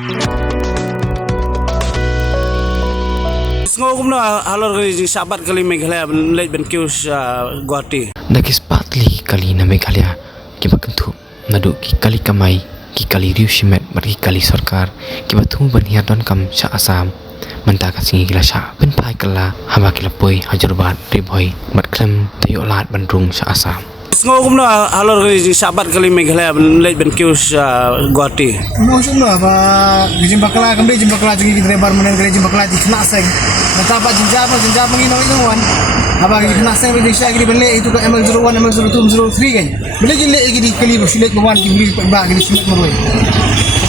Ngomong halor kali sabat kali Meghalaya late ben kius Guwahati. Nagis patli kali na Meghalaya kibakantu nadu ki kali kamai ki kali riu shimet mar ki kali sarkar kibatu baniya don kam sa Assam mentaka singi kila sa ben pai kala haba kila poi hajarbat ribhoi mat klam tayo lat bandrung sa Assam. Ngomong halor kali sabat kali Meghalaya late ben kius Guwahati. Maksudnya apa? Jimbakla kembali jimbakla juga kita lebar mana kali jimbakla di kena seng. Natapat jenjang mengino itu kan. Apa kita kena seng di Indonesia kita beli itu ke ML01, ML02, ML03 kan. Beli je lek di kali bersulit bawan kita beli bah kita sulit meroi.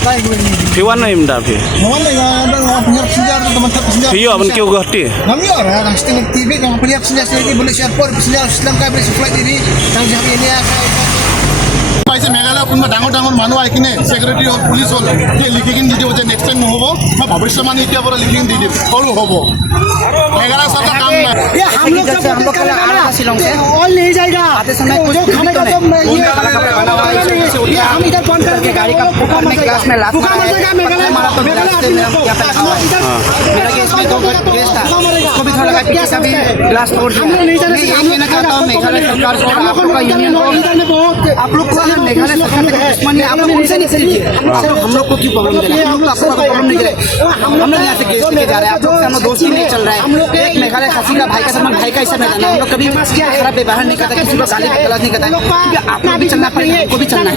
Kai gue ini. Piwan na imda pi. Mana yang punya senjata teman-teman senjata. Piyo ben kiu Guwahati. Kami orang yang setengah TV yang punya senjata ini boleh airport senjata Islam kai boleh flight ini. Yang jam ini পাইছে মেঘালয় কোনোবা ডাঙৰ মানুহ আহি কিনে secretary হ'ল police হ'ল সেই লিখি কিনে দি দিব যে নেক্সট টাইম নহ'ব মই ভৱিষ্যমানে এতিয়াৰ পৰা লিখি দি দিম সৰু হ'ব মেঘালয় চৰকাৰ কাম নাই हम लोग पहले आ रहा शिलोंग से ऑल नहीं जाएगा आते समय कुछ खाने का ये हम इधर बंद करके गाड़ी का पुकारने के क्लास में लात मारा मारा तो मेरा रास्ते में क्या पैसा मेरा केस में 2 केस था उसको भी थोड़ा लगा के भी ग्लास तोड़ दिया मैं ये कहना चाहता हूं मेघालय सरकार को आप लोग का यूनियन आप लोग को मेघालय सरकार का दुश्मनी आप लोग उनसे नहीं सीखिए हम लोग को क्यों प्रॉब्लम दे रहे हैं हम लोग आपको प्रॉब्लम नहीं दे रहे हम लोग यहाँ से केस लेके जा रहे हैं आप लोग से हम लोग दोस्ती नहीं चल रहा है एक मेघालय खसी का भाई का समान भाई का हिस्सा में रहना हम लोग कभी खराब व्यवहार नहीं करता किसी को गाली गलत नहीं करता क्योंकि आपको भी चलना पड़ेगा हमको भी चलना है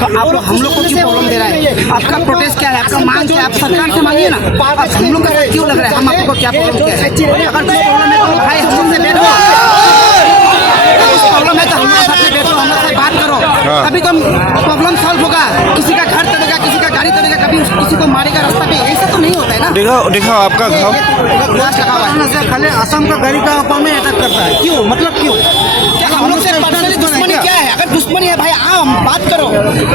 तो आप लोग हम लोग को क्यों प्रॉब्लम दे रहा है आपका प्रोटेस्ट क्या है आपका मांग क्या है आप सरकार से मांगिए ना हम लोग का क्यों लग रहा है हम आपको क्या प्रॉब्लम क्या है अगर कोई प्रॉब्लम है तो भाई हमसे बैठो प्रॉब्लम है तो हम लोग साथ में बैठो हम लोग से बात करो तभी तो प्रॉब्लम सॉल्व होगा किसी का घर तोड़ेगा किसी का गाड़ी तोड़ेगा कभी किसी को मारेगा रास्ता पे ऐसा तो नहीं होता है ना दिखाओ आपका घाव ग्लास लगा हुआ है खाली असम का गाड़ी का ऊपर में अटैक करता है क्यों मतलब क्यों क्या हम लोग से पर्सनली दुश्मनी क्या है अगर दुश्मनी है भाई आओ बात करो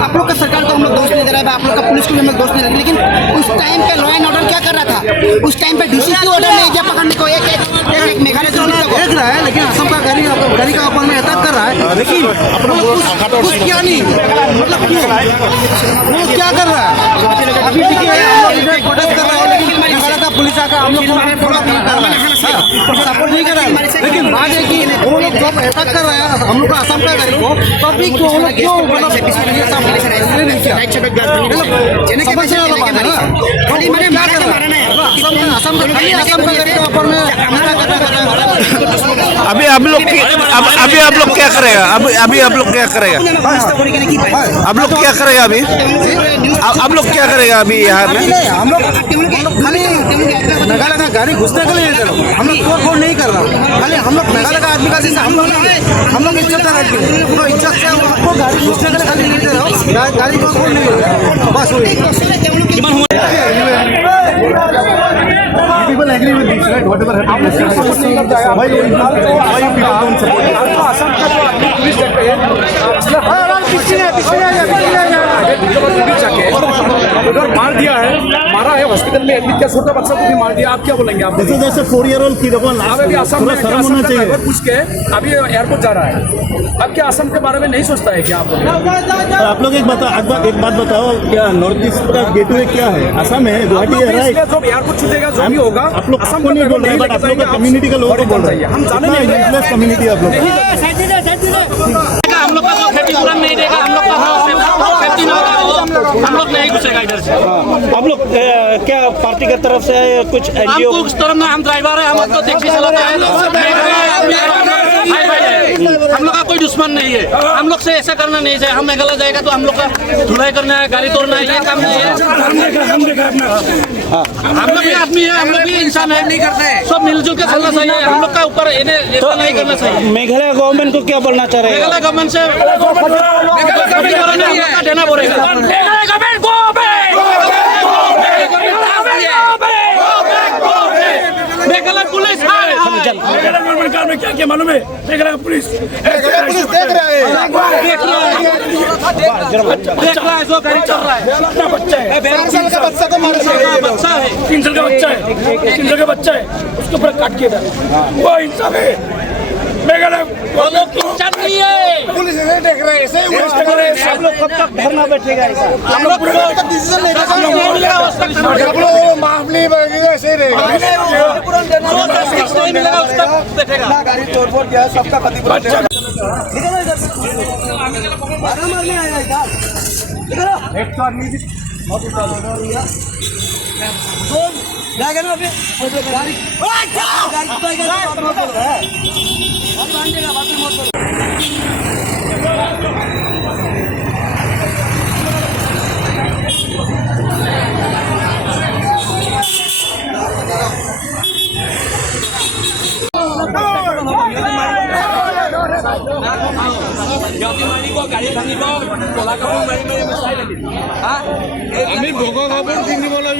आप लोग का सरकार को हम लोग दोष नहीं दे रहे हैं आप लोग का पुलिस को भी हम लोग दोष नहीं दे रहे लेकिन उस टाइम पे लॉ एंड ऑर्डर क्या कर रहा था उस टाइम पे डीसी की ऑर्डर नहीं किया पकड़ने को एक मेघालय से देख रहा है लेकिन असम का गाड़ी का ऊपर में अटैक कर रहा है लेकिन कुछ किया नहीं मतलब क्यों वो क्या कर रहा है अभी प्रोटेस्ट कर रहा है लेकिन मेघालय का पुलिस आकर हम लोग को सपोर्ट नहीं कर रहा है लेकिन बात है कि वो लोग जब अटैक कर रहे हैं हम लोग का असम का गाड़ी को तभी क्यों वो लोग क्यों मतलब समस्या वाला बात है ना असम का गाड़ी के ऊपर में अभी आप लोग क्या करेगा अभी आप लोग क्या करेगा आप लोग क्या करेगा अभी आप लोग क्या करेगा अभी यहाँ में हम लोग खाली मेघालय का गाड़ी घुसने के लिए हम लोग तोड़ नहीं कर रहा खाली हम लोग मेघालय का आदमी का जैसे हम लोग इज्जत कर रहे हैं इज्जत से आपको गाड़ी घुसने के लिए खाली नहीं दे रहा गाड़ी को तोड़ नहीं बस people agree with this, right? Whatever happens, why you people don't support it? Assam का जो आदमी पुलिस करते हैं उधर मार दिया है मारा है हॉस्पिटल में एडमिट किया छोटा बच्चा को भी मार दिया आप क्या बोलेंगे आप जैसे 4-year-old की देखो अभी असम में होना चाहिए पूछ के अभी एयरपोर्ट जा रहा है अब क्या असम के बारे में नहीं सोचता है क्या आप लोग एक बात बताओ क्या नॉर्थ ईस्ट का गेटवे क्या है असम है गुवाहाटी है राइट जब एयरपोर्ट छूटेगा जो भी होगा आप लोग असम को नहीं बोल रहे हैं आप लोग कम्युनिटी का लोगों को बोल रहे हैं हम जाने नहीं यूजलेस कम्युनिटी आप लोग हम लोग का जो खेती तुरंत नहीं देगा हम लोग का खेती ना होगा हम लोग नहीं घुसेगा इधर से आप लोग क्या पार्टी की तरफ से कुछ हमको उस तरफ में हम ड्राइवर है हम लोग तो टैक्सी चलाते हैं हम लोग का कोई दुश्मन नहीं है हम लोग से ऐसा करना नहीं चाहिए हम मेघालय जाएगा तो हम लोग का धुलाई करना है गाड़ी तोड़ना है ये काम नहीं है हम लोग भी आदमी है हम लोग भी इंसान है नहीं करते सब मिलजुल के चलना चाहिए हम लोग का ऊपर ऐसा नहीं करना चाहिए मेघालय गवर्नमेंट को क्या बोलना चाह रहे हैं मेघालय गवर्नमेंट से देना पड़ेगा मेघालय पुलिस सरकार में क्या क्या मालूम है मेघालय पुलिस देख रहा है जो गाड़ी चल रहा है बच्चा है 4 साल का बच्चा को मार बच्चा है 3 साल का बच्चा है 3 साल का बच्चा है उसके ऊपर काट किया था वो इंसान है मेघालय वो लोग इंसान नहीं है पुलिस नहीं देख रहे हैं आप लोग कब तक धरना बैठेगा ऐसा हम लोग डिसीजन लेगा আমি বগা কাপোৰ পিন্ধিবলৈ